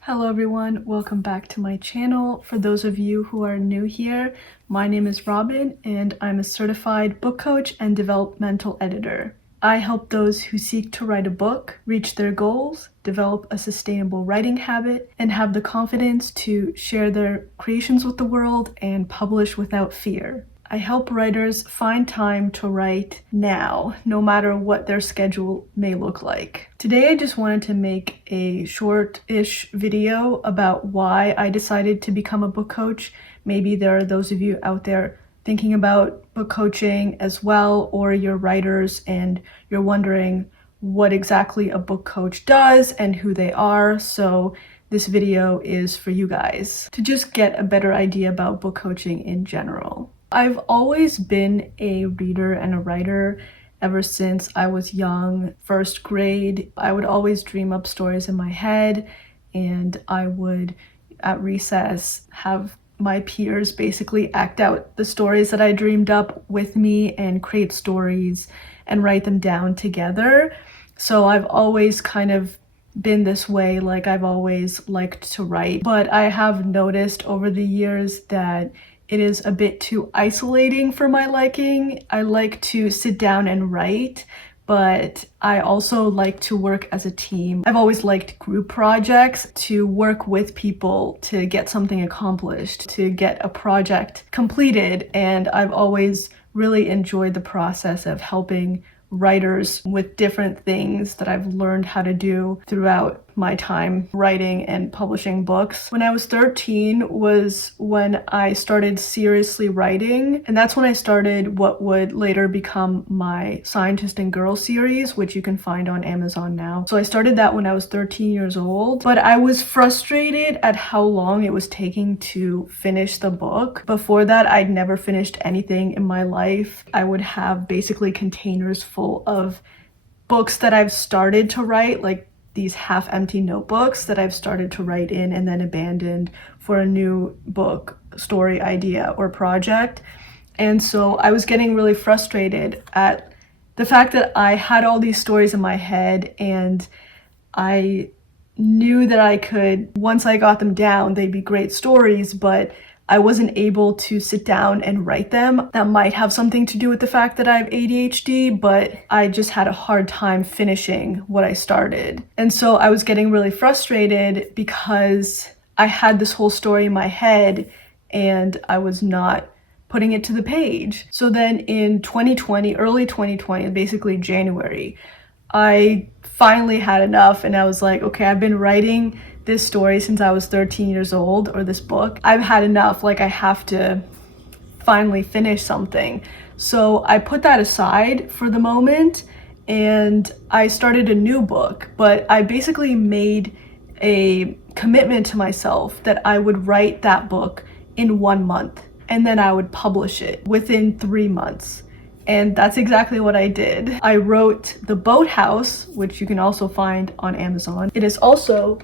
Hello everyone, welcome back to my channel. For those of you who are new here, my name is Robin and I'm a certified book coach and developmental editor. I help those who seek to write a book reach their goals, develop a sustainable writing habit, and have the confidence to share their creations with the world and publish without fear. I help writers find time to write now, no matter what their schedule may look like. Today I just wanted to make a short-ish video about why I decided to become a book coach. Maybe there are those of you out there thinking about book coaching as well, or you're writers and you're wondering what exactly a book coach does and who they are. So this video is for you guys to just get a better idea about book coaching in general. I've always been a reader and a writer ever since I was young, first grade. I would always dream up stories in my head, and I would, at recess, have my peers basically act out the stories that I dreamed up with me and create stories and write them down together. So I've always kind of been this way, like I've always liked to write. But I have noticed over the years that it is a bit too isolating for my liking. I like to sit down and write, but I also like to work as a team. I've always liked group projects, to work with people to get something accomplished, to get a project completed, and I've always really enjoyed the process of helping writers with different things that I've learned how to do throughout my time writing and publishing books. When I was 13 was when I started seriously writing, and that's when I started what would later become my Scientist and Girl series, which you can find on Amazon now. So I started that when I was 13 years old, but I was frustrated at how long it was taking to finish the book. Before that, I'd never finished anything in my life. I would have basically containers full of books that I've started to write, like these half-empty notebooks that I've started to write in and then abandoned for a new book, story idea, or project. And so I was getting really frustrated at the fact that I had all these stories in my head, and I knew that I could, once I got them down, they'd be great stories, but I wasn't able to sit down and write them. That might have something to do with the fact that I have ADHD, but I just had a hard time finishing what I started. And so I was getting really frustrated because I had this whole story in my head and I was not putting it to the page. So then in 2020, early 2020, basically January, I finally had enough and I was like, okay, I've been writing this story since I was 13 years old, or this book. I've had enough, like I have to finally finish something. So I put that aside for the moment and I started a new book, but I basically made a commitment to myself that I would write that book in 1 month and then I would publish it within 3 months. And that's exactly what I did. I wrote The Boathouse, which you can also find on Amazon. It is also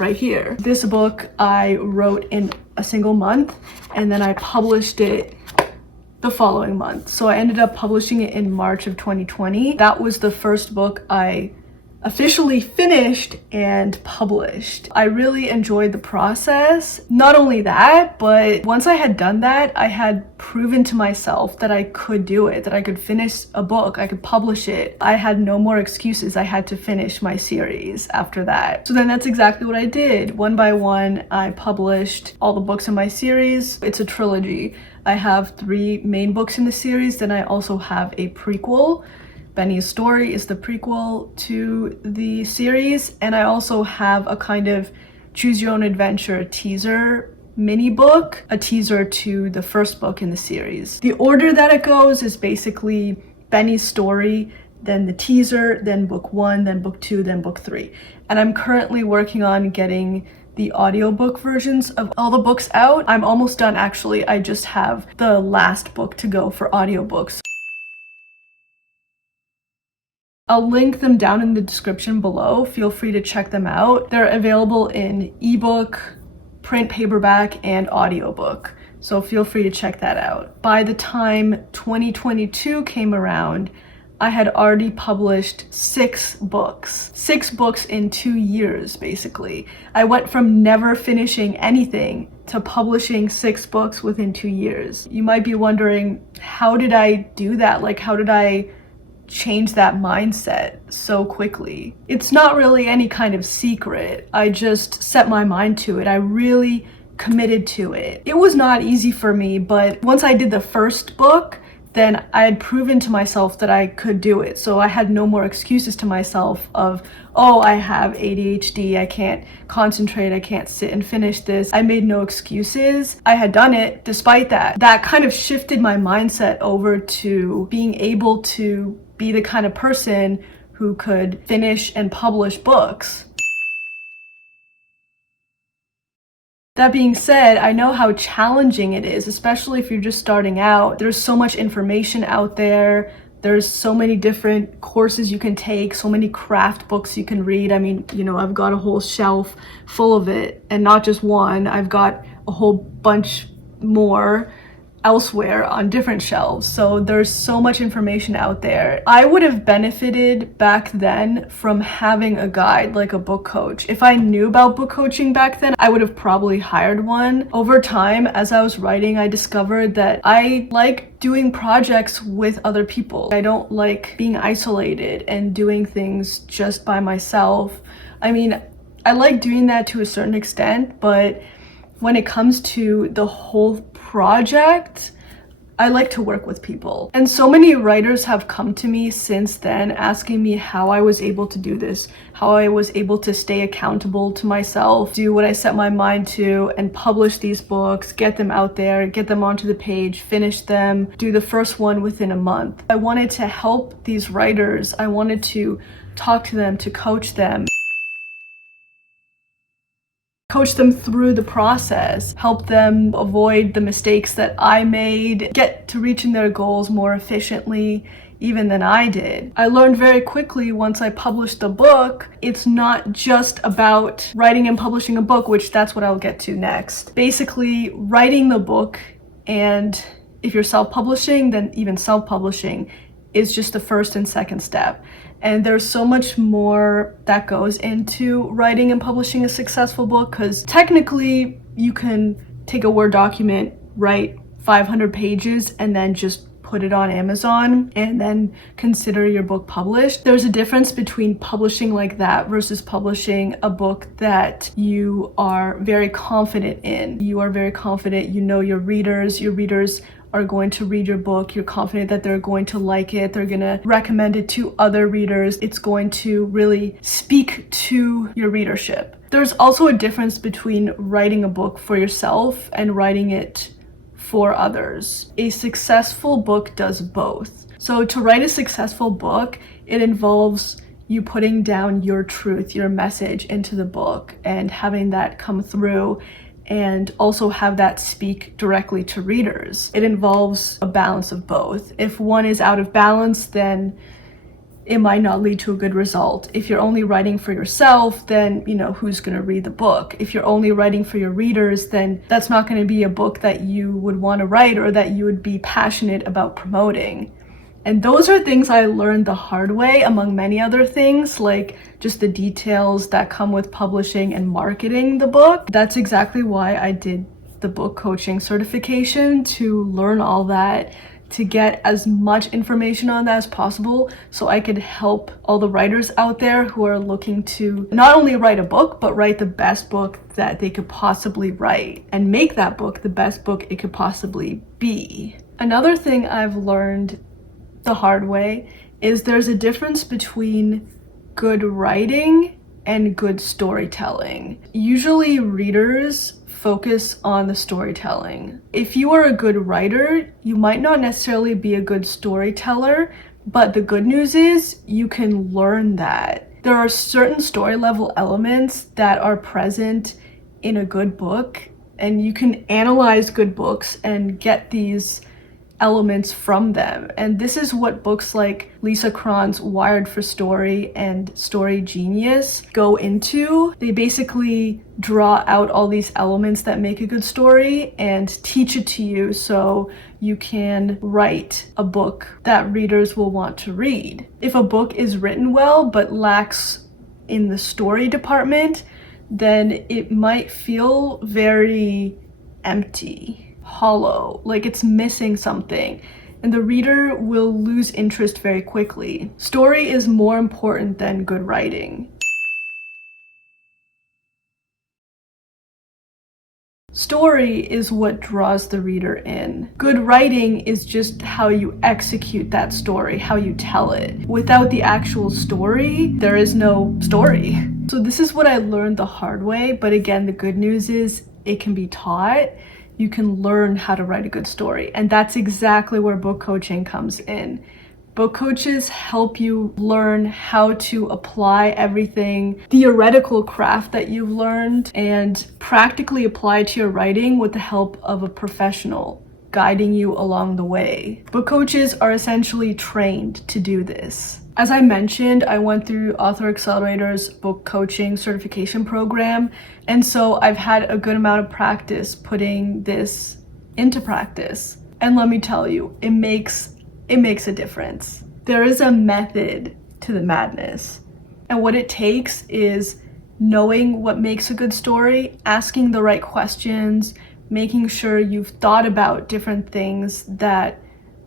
right here. This book I wrote in a single month and then I published it the following month. So I ended up publishing it in March of 2020. That was the first book I officially finished and published. I really enjoyed the process. Not only that, but once I had done that, I had proven to myself that I could do it, that I could finish a book, I could publish it. I had no more excuses. I had to finish my series after that. So then that's exactly what I did. One by one, I published all the books in my series. It's a trilogy. I have 3 main books in the series, then I also have a prequel. Benny's Story is the prequel to the series, and I also have a kind of choose your own adventure teaser mini book, a teaser to the first book in the series. The order that it goes is basically Benny's Story, then the teaser, then book 1, then book 2, then book 3. And I'm currently working on getting the audiobook versions of all the books out. I'm almost done actually. I just have the last book to go for audiobooks. I'll link them down in the description below. Feel free to check them out. They're available in ebook, print paperback, and audiobook. So feel free to check that out. By the time 2022 came around, I had already published 6 books. 6 books in 2 years, basically. I went from never finishing anything to publishing 6 books within 2 years. You might be wondering, how did I do that? Like, how did I change that mindset so quickly? It's not really any kind of secret. I just set my mind to it. I really committed to it. It was not easy for me, but once I did the first book, then I had proven to myself that I could do it. So I had no more excuses to myself of, oh, I have ADHD, I can't concentrate, I can't sit and finish this. I made no excuses. I had done it despite that. That kind of shifted my mindset over to being able to be the kind of person who could finish and publish books. That being said, I know how challenging it is, especially if you're just starting out. There's so much information out there. There's so many different courses you can take, so many craft books you can read. I mean, I've got a whole shelf full of it, and not just one. I've got a whole bunch more elsewhere on different shelves. So there's so much information out there. I would have benefited back then from having a guide, like a book coach. If I knew about book coaching back then, I would have probably hired one. Over time, as I was writing, I discovered that I like doing projects with other people. I don't like being isolated and doing things just by myself. I mean, I like doing that to a certain extent, but when it comes to the whole project, I like to work with people. And so many writers have come to me since then asking me how I was able to do this, how I was able to stay accountable to myself, do what I set my mind to, and publish these books, get them out there, get them onto the page, finish them, do the first one within a month. I wanted to help these writers. I wanted to talk to them, to coach them through the process, help them avoid the mistakes that I made, get to reaching their goals more efficiently even than I did. I learned very quickly once I published the book, it's not just about writing and publishing a book, which that's what I'll get to next. Basically, writing the book, and if you're self-publishing, then even self-publishing is just the first and second step. And there's so much more that goes into writing and publishing a successful book, because technically you can take a Word document, write 500 pages, and then just put it on Amazon and then consider your book published. There's a difference between publishing like that versus publishing a book that you are very confident in. You are very confident, your readers are going to read your book, you're confident that they're going to like it, they're gonna recommend it to other readers, it's going to really speak to your readership. There's also a difference between writing a book for yourself and writing it for others. A successful book does both. So to write a successful book, it involves you putting down your truth, your message into the book and having that come through, and also have that speak directly to readers. It involves a balance of both. If one is out of balance, then it might not lead to a good result. If you're only writing for yourself, then who's going to read the book? If you're only writing for your readers, then that's not going to be a book that you would want to write or that you would be passionate about promoting. And those are things I learned the hard way, among many other things, like just the details that come with publishing and marketing the book. That's exactly why I did the book coaching certification, to learn all that, to get as much information on that as possible, so I could help all the writers out there who are looking to not only write a book, but write the best book that they could possibly write and make that book the best book it could possibly be. Another thing I've learned the hard way is there's a difference between good writing and good storytelling. Usually readers focus on the storytelling. If you are a good writer, you might not necessarily be a good storyteller, but the good news is you can learn that. There are certain story level elements that are present in a good book, and you can analyze good books and get these elements from them. And this is what books like Lisa Cron's Wired for Story and Story Genius go into. They basically draw out all these elements that make a good story and teach it to you so you can write a book that readers will want to read. If a book is written well but lacks in the story department, then it might feel very empty, hollow, like it's missing something, and the reader will lose interest very quickly. Story is more important than good writing. Story is what draws the reader in. Good writing is just how you execute that story, how you tell it. Without the actual story, there is no story. So this is what I learned the hard way, but again, the good news is it can be taught. You can learn how to write a good story, and that's exactly where book coaching comes in. Book coaches help you learn how to apply everything, theoretical craft that you've learned, and practically apply it to your writing with the help of a professional guiding you along the way. Book coaches are essentially trained to do this. As I mentioned, I went through Author Accelerator's book coaching certification program, and so I've had a good amount of practice putting this into practice. And let me tell you, it makes a difference. There is a method to the madness. And what it takes is knowing what makes a good story, asking the right questions, making sure you've thought about different things that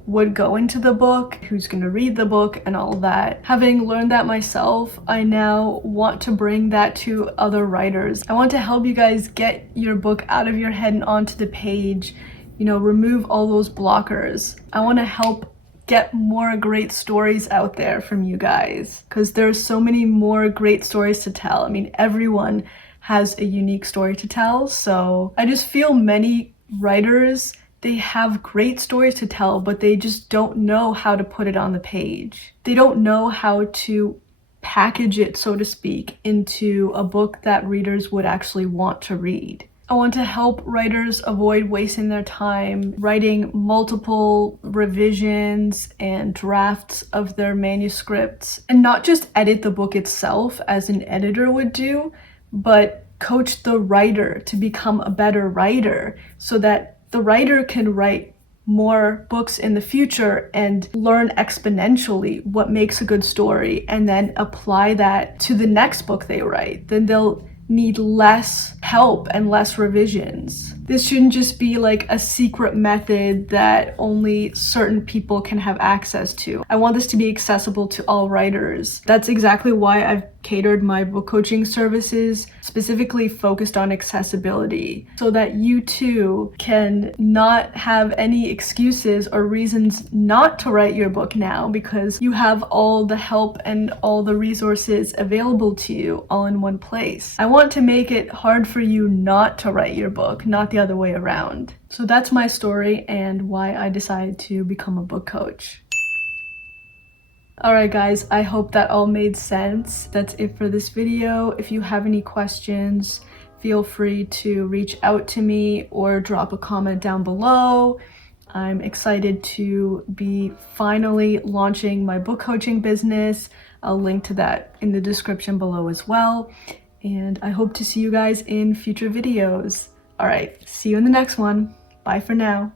would go into the book, who's going to read the book, and all that. Having learned that myself, I now want to bring that to other writers. I want to help you guys get your book out of your head and onto the page, remove all those blockers. I want to help get more great stories out there from you guys, because there's so many more great stories to tell. I mean, everyone has a unique story to tell, so I just feel many writers, they have great stories to tell, but they just don't know how to put it on the page. They don't know how to package it, so to speak, into a book that readers would actually want to read. I want to help writers avoid wasting their time writing multiple revisions and drafts of their manuscripts, and not just edit the book itself as an editor would do, but coach the writer to become a better writer so that the writer can write more books in the future and learn exponentially what makes a good story, and then apply that to the next book they write. Then they'll need less help and less revisions. This shouldn't just be like a secret method that only certain people can have access to. I want this to be accessible to all writers. That's exactly why I've catered my book coaching services, specifically focused on accessibility, so that you too can not have any excuses or reasons not to write your book now, because you have all the help and all the resources available to you all in one place. I want to make it hard for you not to write your book, not the other way around. So that's my story and why I decided to become a book coach. Alright guys, I hope that all made sense. That's it for this video. If you have any questions, feel free to reach out to me or drop a comment down below. I'm excited to be finally launching my book coaching business. I'll link to that in the description below as well. And I hope to see you guys in future videos. Alright, see you in the next one. Bye for now.